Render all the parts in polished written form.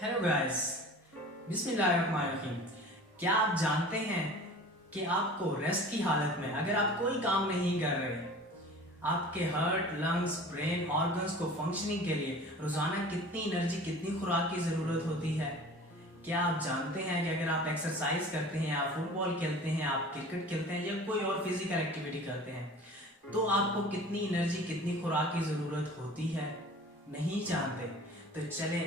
Hello guys, बिस्मिल्लाहिर्रहमानिर्रहीम। क्या आप जानते हैं कि आपको रेस्ट की हालत में अगर आप कोई काम नहीं कर रहे, आपके हार्ट, लंग्स, ब्रेन, ऑर्गन्स को फंक्शनिंग के लिए रोजाना कितनी एनर्जी, कितनी खुराक की जरूरत होती है? क्या आप जानते हैं कि अगर आप एक्सरसाइज करते हैं, आप फुटबॉल खेलते हैं, आप क्रिकेट खेलते हैं या कोई और फिजिकल एक्टिविटी करते हैं तो आपको कितनी एनर्जी, कितनी खुराक की जरूरत होती है? नहीं जानते? तो चले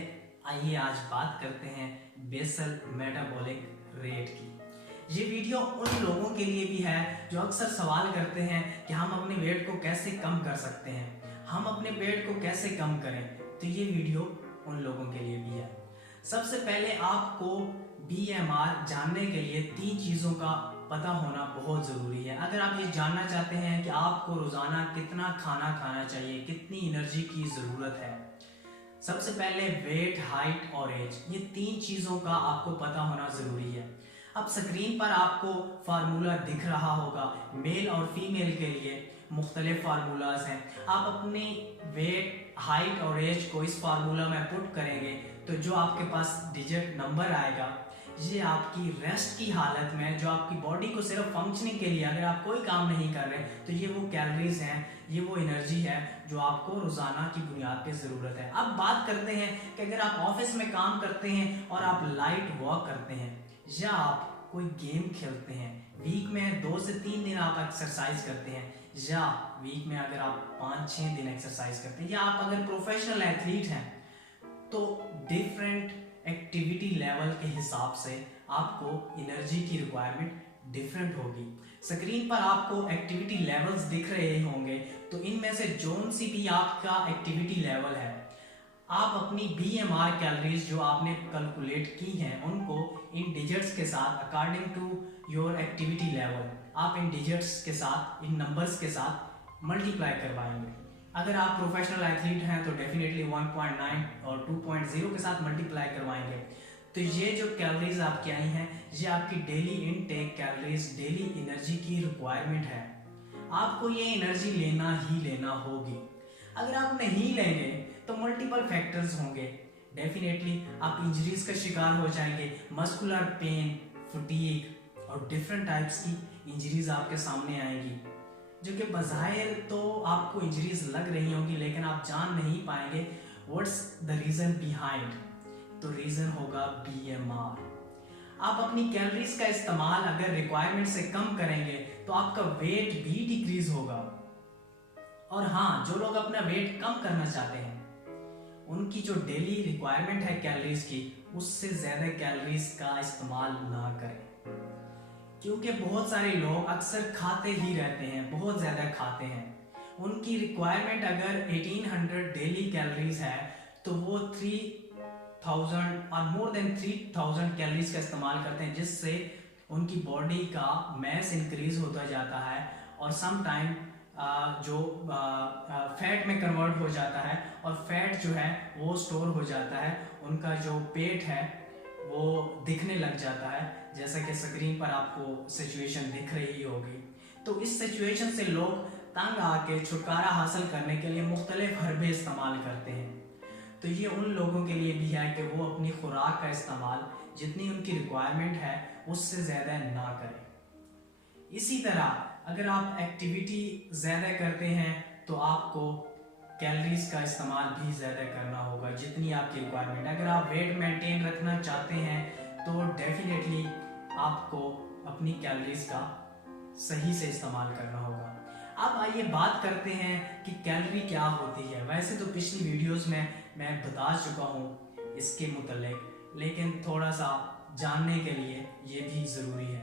आइए आज बात करते हैं बेसल मेटाबॉलिक रेट की। ये वीडियो उन लोगों के लिए भी है जो अक्सर सवाल करते हैं कि हम अपने वेट को कैसे कम कर सकते हैं, हम अपने वेट को कैसे कम करें। तो ये वीडियो उन लोगों के लिए भी है। सबसे पहले आपको BMR जानने के लिए 3 चीजों का पता होना बहुत जरूरी है। अगर आप ये जानना चाहते हैं कि आपको रोजाना कितना खाना खाना चाहिए, कितनी एनर्जी की जरूरत है, सबसे पहले वेट, हाइट और एज, ये 3 चीजों का आपको पता होना जरूरी है। अब स्क्रीन पर आपको फार्मूला दिख रहा होगा, मेल और फीमेल के लिए मुख्तलिफ फार्मूलाज हैं। आप अपनी वेट, हाइट और एज को इस फार्मूला में पुट करेंगे तो जो आपके पास डिजिट नंबर आएगा, ये आपकी रेस्ट की हालत में, जो आपकी बॉडी को सिर्फ फंक्शनिंग के लिए, अगर आप कोई काम नहीं कर रहे तो ये वो कैलोरीज हैं, ये वो एनर्जी है जो आपको रोजाना की बुनियाद पे जरूरत है। अब बात करते हैं कि अगर आप ऑफिस में काम करते हैं और आप लाइट वॉक करते हैं या आप कोई गेम खेलते हैं, वीक में 2 से 3 दिन आप एक्सरसाइज करते हैं, या वीक में अगर आप 5-6 दिन एक्सरसाइज करते हैं, या आप अगर प्रोफेशनल एथलीट हैं, तो डिफरेंट एक्टिविटी लेवल के हिसाब से आपको एनर्जी की रिक्वायरमेंट डिफरेंट होगी। स्क्रीन पर आपको एक्टिविटी लेवल्स दिख रहे होंगे, तो इनमें से जोन सी भी आपका एक्टिविटी लेवल है, आप अपनी BMR कैलोरीज जो आपने कैलकुलेट की हैं उनको इन डिजिट्स के साथ, according to your activity level, आप इन डिजिट्स के साथ, इन नंबर्स के साथ मल्टीप्लाई करवाएंगे। अगर आप प्रोफेशनल एथलीट हैं तो डेफिनेटली 1.9 और 2.0 के साथ मल्टीप्लाई करवाएंगे। तो ये जो कैलोरीज आपकी आई हैं, ये आपकी daily intake calories, daily energy की रिक्वायरमेंट है। आपको ये एनर्जी लेना ही लेना होगी। अगर आप नहीं लेंगे तो मल्टीपल फैक्टर्स होंगे, डेफिनेटली आप इंजरीज का शिकार हो जाएंगे, मस्कुलर पेन, फटीग और डिफरेंट टाइप्स की इंजरीज आपके सामने आएंगी, जो कि बज़ाहिर तो आपको इंजरीज लग रही होंगी लेकिन आप जान नहीं पाएंगे व्हाट्स द रीजन बिहाइंड। तो रीजन होगा BMR। आप अपनी कैलोरीज का इस्तेमाल अगर रिक्वायरमेंट से कम करेंगे तो आपका वेट भी डिक्रीज होगा। और हाँ, जो लोग अपना वेट कम करना चाहते हैं उनकी जो डेली रिक्वायरमेंट है कैलोरीज की, उससे ज्यादा कैलोरीज का इस्तेमाल ना करें, क्योंकि बहुत सारे लोग अक्सर खाते ही रहते हैं, बहुत ज्यादा खाते हैं। उनकी रिक्वायरमेंट अगर 1800 डेली कैलोरीज है तो वो 3000 और मोर देन 3000 कैलोरीज का इस्तेमाल करते हैं, जिससे उनकी बॉडी का मैस इंक्रीज होता जाता है और सम टाइम जो फैट में कन्वर्ट हो जाता है, और फैट जो है वो स्टोर हो जाता है, उनका जो पेट है वो दिखने लग जाता है, जैसा कि स्क्रीन पर आपको सिचुएशन दिख रही होगी। तो इस सिचुएशन से लोग तंग आके छुटकारा हासिल करने के लिए मुख्तलिफ हर्बे इस्तेमाल करते हैं। तो ये उन लोगों के लिए भी है कि वो अपनी खुराक का इस्तेमाल जितनी उनकी रिक्वायरमेंट है उससे ज़्यादा ना करें। इसी तरह अगर आप एक्टिविटी ज़्यादा करते हैं तो आपको कैलोरीज का इस्तेमाल भी ज़्यादा करना होगा जितनी आपकी रिक्वायरमेंट। अगर आप वेट मेंटेन रखना चाहते हैं तो डेफिनेटली आपको अपनी कैलोरीज का सही से इस्तेमाल करना होगा। अब आइए बात करते हैं कि कैलोरी क्या होती है। वैसे तो पिछली वीडियोस में मैं बता चुका हूँ इसके मुतल्लिक, लेकिन थोड़ा सा जानने के लिए ये भी ज़रूरी है।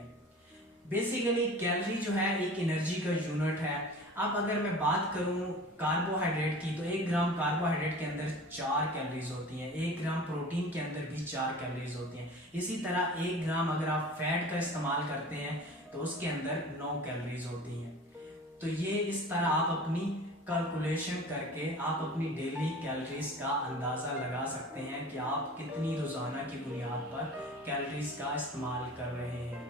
बेसिकली कैलोरी जो है एक एनर्जी का यूनिट है। अब अगर मैं बात करूं कार्बोहाइड्रेट की, तो 1 ग्राम कार्बोहाइड्रेट के अंदर 4 कैलोरीज होती हैं, 1 ग्राम प्रोटीन के अंदर भी 4 कैलोरीज होती हैं। इसी तरह 1 ग्राम अगर आप फैट का इस्तेमाल करते हैं तो उसके अंदर 9 कैलोरीज होती हैं। तो ये इस तरह आप अपनी कैलकुलेशन करके आप अपनी डेली कैलोरीज का अंदाज़ा लगा सकते हैं कि आप कितनी रोज़ाना की बुनियाद पर कैलोरीज का इस्तेमाल कर रहे हैं।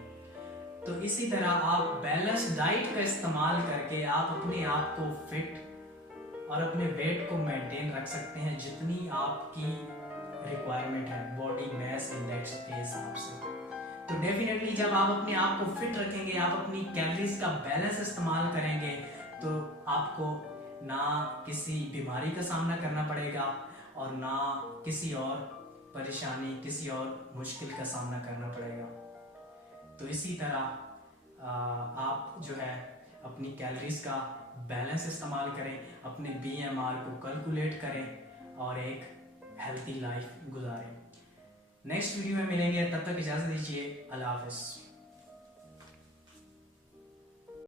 तो इसी तरह आप बैलेंस डाइट का इस्तेमाल करके आप अपने आप को फिट और अपने वेट को मेंटेन रख सकते हैं जितनी आपकी रिक्वायरमेंट है बॉडी मास इंडेक्स के हिसाब से। तो डेफिनेटली जब आप अपने आप को फिट रखेंगे, आप अपनी कैलोरीज का बैलेंस इस्तेमाल करेंगे, तो आपको ना किसी बीमारी का सामना करना पड़ेगा और ना किसी और परेशानी, किसी और मुश्किल का सामना करना पड़ेगा। तो इसी तरह आप जो है अपनी कैलोरीज का बैलेंस इस्तेमाल करें, अपने BMR को कैलकुलेट करें और एक हेल्थी लाइफ गुजारें। नेक्स्ट वीडियो में मिलेंगे, तब तक इजाज़त दीजिए। अल्लाह हाफ़िज़।